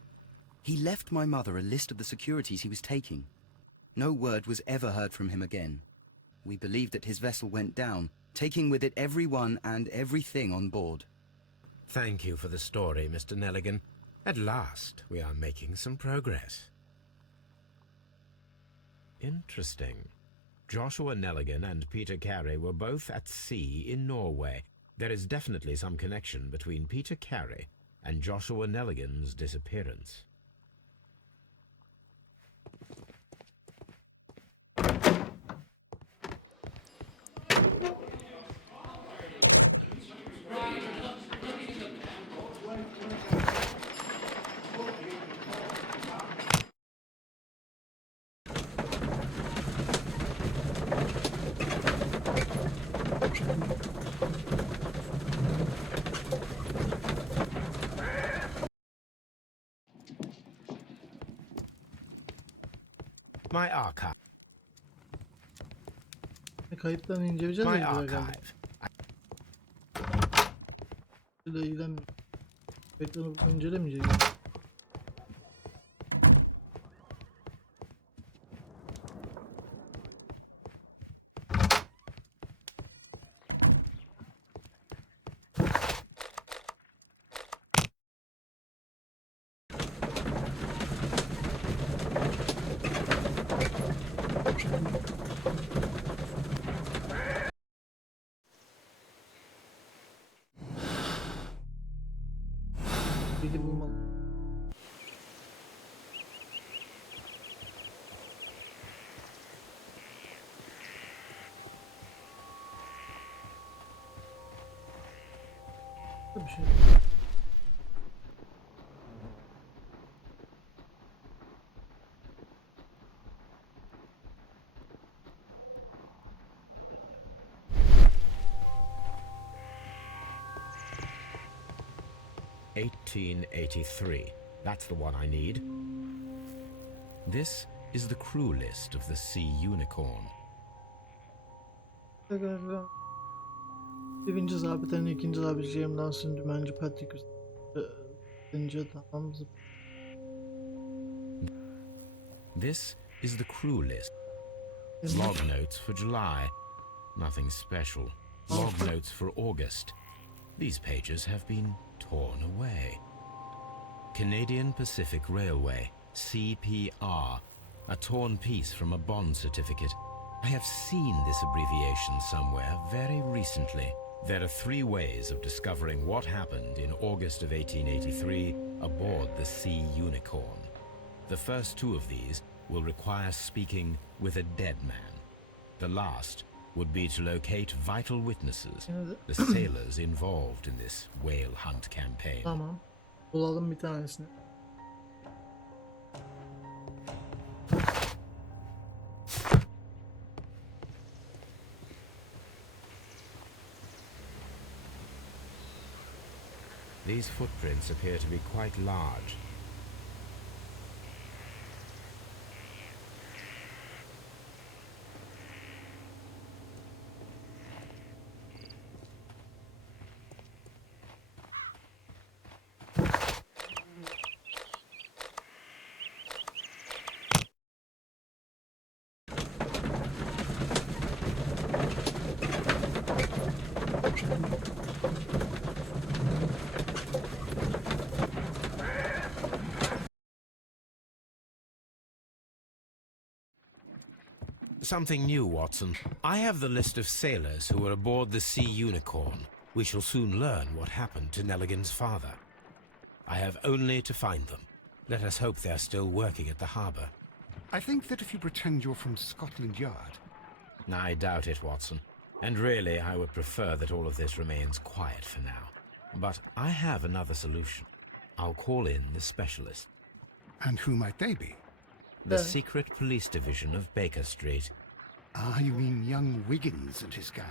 He left my mother a list of the securities he was taking. No word was ever heard from him again. We believe that his vessel went down, taking with it everyone and everything on board. Thank you for the story, Mr. Nelligan. At last, we are making some progress. Interesting. Joshua Nelligan and Peter Carey were both at sea in Norway. There is definitely some connection between Peter Carey and Joshua Nelligan's disappearance. My archive. Kayıtlarını inceleyeceğiz My mi? archive. Şurada ilgilenmiyor. Kayıtlarını incelemeyeceğiz. Bilgi bulmalı. Bir şey. 1483. That's the one I need. This is the crew list of the Sea Unicorn. Birinci zabitenin ikinci zabitçi Yemdansın dümenci Patrick Üstünce tamam. This is the crew list. Log notes for July. Nothing special. Log notes for August. These pages have been torn away. Canadian Pacific Railway, CPR. A torn piece from a bond certificate. I have seen this abbreviation somewhere very recently. There are 3 ways of discovering what happened in August of 1883 aboard the Sea Unicorn. The first 2 of these will require speaking with a dead man. The last would be to locate vital witnesses, the sailors involved in this whale hunt campaign. Tamam. Bulalım bir tanesini. These footprints appear to be quite large. Something new, Watson. I have the list of sailors who were aboard the Sea Unicorn. We shall soon learn what happened to Nelligan's father. I have only to find them. Let us hope they are still working at the harbour. I think that if you pretend you're from Scotland Yard... I doubt it, Watson. And really, I would prefer that all of this remains quiet for now. But I have another solution. I'll call in the specialist. And who might they be? The secret police division of Baker Street. Ah, you mean young Wiggins and his gang?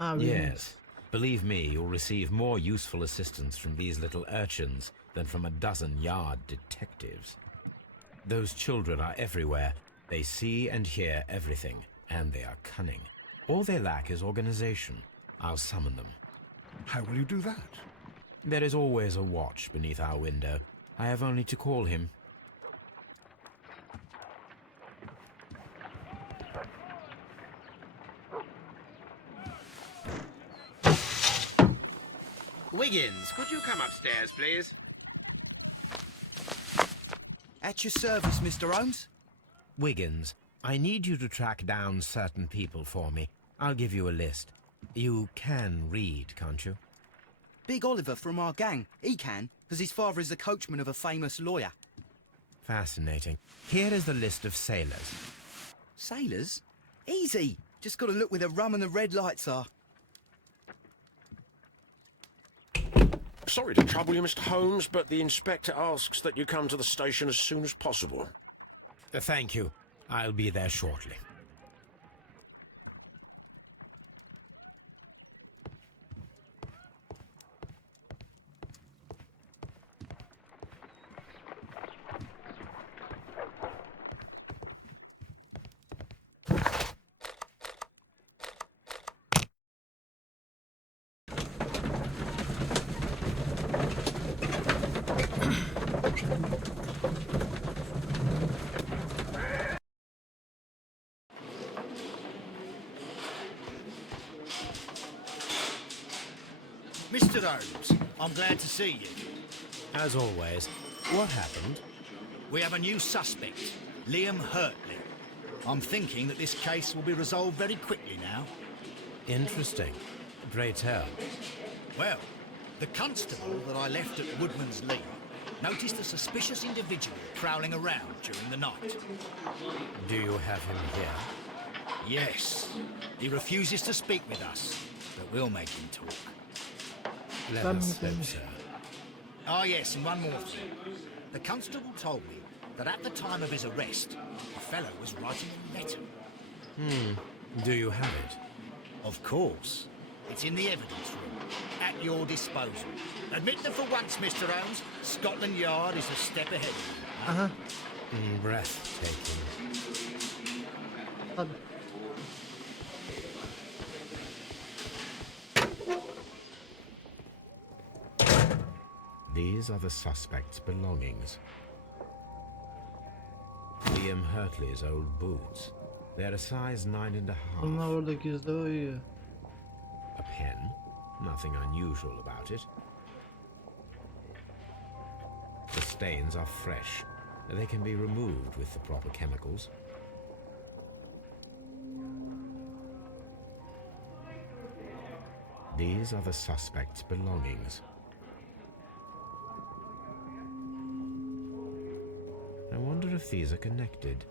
Ah, Wiggins. Yes. Believe me, you'll receive more useful assistance from these little urchins than from a dozen yard detectives. Those children are everywhere. They see and hear everything, and they are cunning. All they lack is organization. I'll summon them. How will you do that? There is always a watch beneath our window. I have only to call him. Wiggins, could you come upstairs, please? At your service, Mr. Holmes. Wiggins, I need you to track down certain people for me. I'll give you a list. You can read, can't you? Big Oliver from our gang. He can, because his father is the coachman of a famous lawyer. Fascinating. Here is the list of sailors. Sailors? Easy. Just got to look where the rum and the red lights are. Sorry to trouble you, Mr. Holmes, but the inspector asks that you come to the station as soon as possible. Thank you. I'll be there shortly. Mr. Holmes, I'm glad to see you. As always, what happened? We have a new suspect, Liam Hurtley. I'm thinking that this case will be resolved very quickly now. Interesting. Pray tell. Well, the constable that I left at Woodman's Lee noticed a suspicious individual prowling around during the night. Do you have him here? Yes. He refuses to speak with us, but we'll make him talk. Let us hope so. Ah, yes, and one more thing. The constable told me that at the time of his arrest, the fellow was writing a letter. Do you have it? Of course. It's in the evidence room, at your disposal. Admit them for once, Mr. Holmes. Scotland Yard is a step ahead of you. Aha. Breathtaking. Tabii. These are the suspect's belongings. Liam Hurtley's old boots. They're a size 9.5. Bunlar orada gizli uyuyor. A pen. Nothing unusual about it. The stains are fresh. They can be removed with the proper chemicals. These are the suspect's belongings. I wonder if these are connected.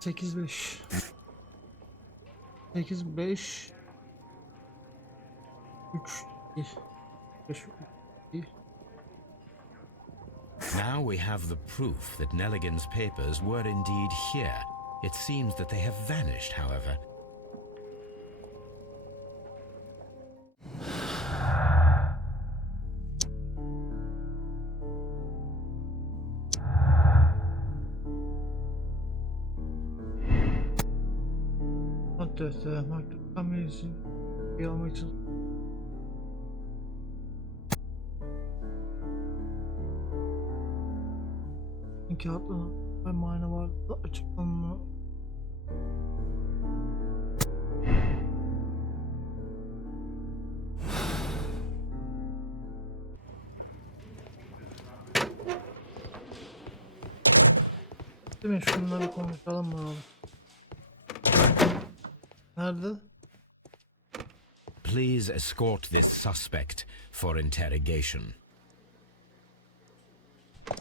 Sekiz beş. 8 5 3 1 5 1. Now we have the proof that Nelligan's papers were indeed here. It seems that they have vanished, however. Maktub kamerası almak için. Kağıtla ve mana vardı açıklanma. Değil mi? Şunları konuşalım mı abi? Nerede? Please escort this suspect for interrogation.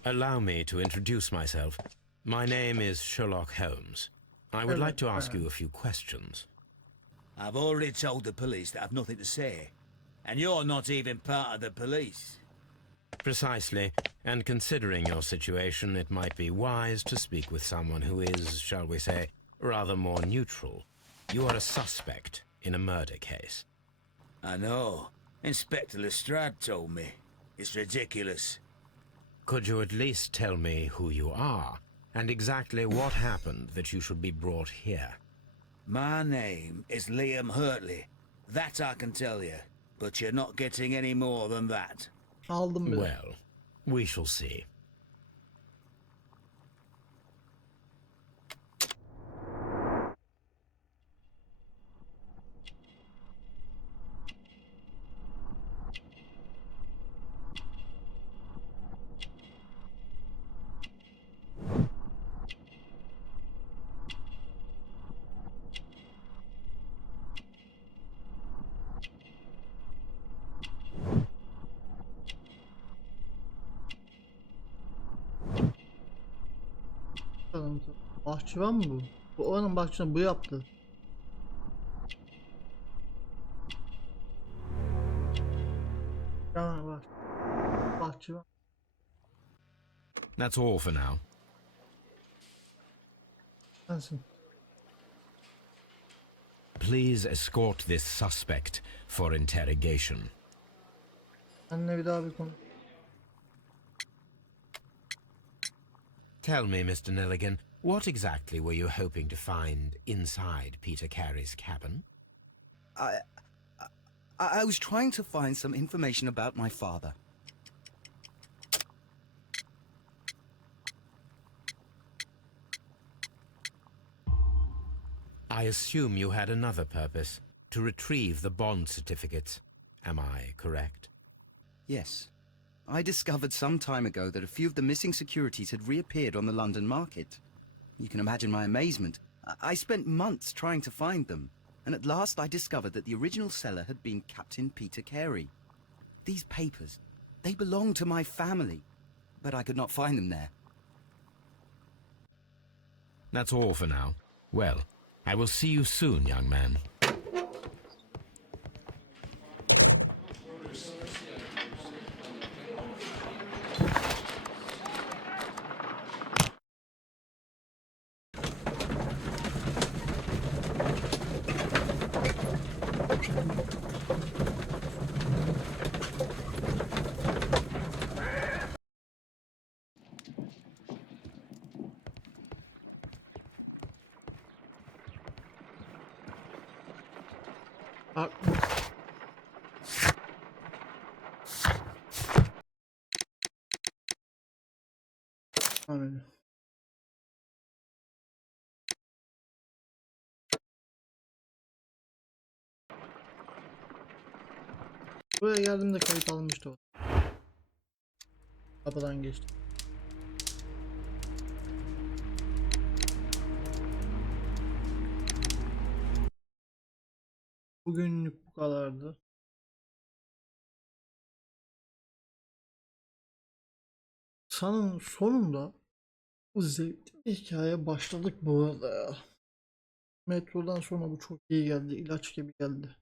Allow me to introduce myself. My name is Sherlock Holmes. I would like to ask you a few questions. I've already told the police that I've nothing to say. And you're not even part of the police. Precisely, and considering your situation, it might be wise to speak with someone who is, shall we say, rather more neutral. You are a suspect in a murder case. I know. Inspector Lestrade told me. It's ridiculous. Could you at least tell me who you are, and exactly what happened that you should be brought here? My name is Liam Hurtley. That I can tell you. But you're not getting any more than that. Aldım bile. Well, we shall see. Bahçıvan mı bu? Bu onun bahçıvanı bu yaptı. Ya bak. Bahçıvan. That's all for now. Sensin. Please escort this suspect for interrogation. Seninle bir daha bir konu. Tell me, Mr. Nelligan, what exactly were you hoping to find inside Peter Carey's cabin? I was trying to find some information about my father. I assume you had another purpose, to retrieve the bond certificates. Am I correct? Yes. I discovered some time ago that a few of the missing securities had reappeared on the London market. You can imagine my amazement. I spent months trying to find them, and at last I discovered that the original seller had been Captain Peter Carey. These papers, they belonged to my family, but I could not find them there. That's all for now. Well, I will see you soon, young man. Bak. Aynen. Buraya geldiğimde kayıt almıştı o. Kapıdan geçtim. Bugünlük bu kadardı. Sanın sonunda bu zevkli bir hikaye başladık bu arada ya. Metrodan sonra bu çok iyi geldi. İlaç gibi geldi.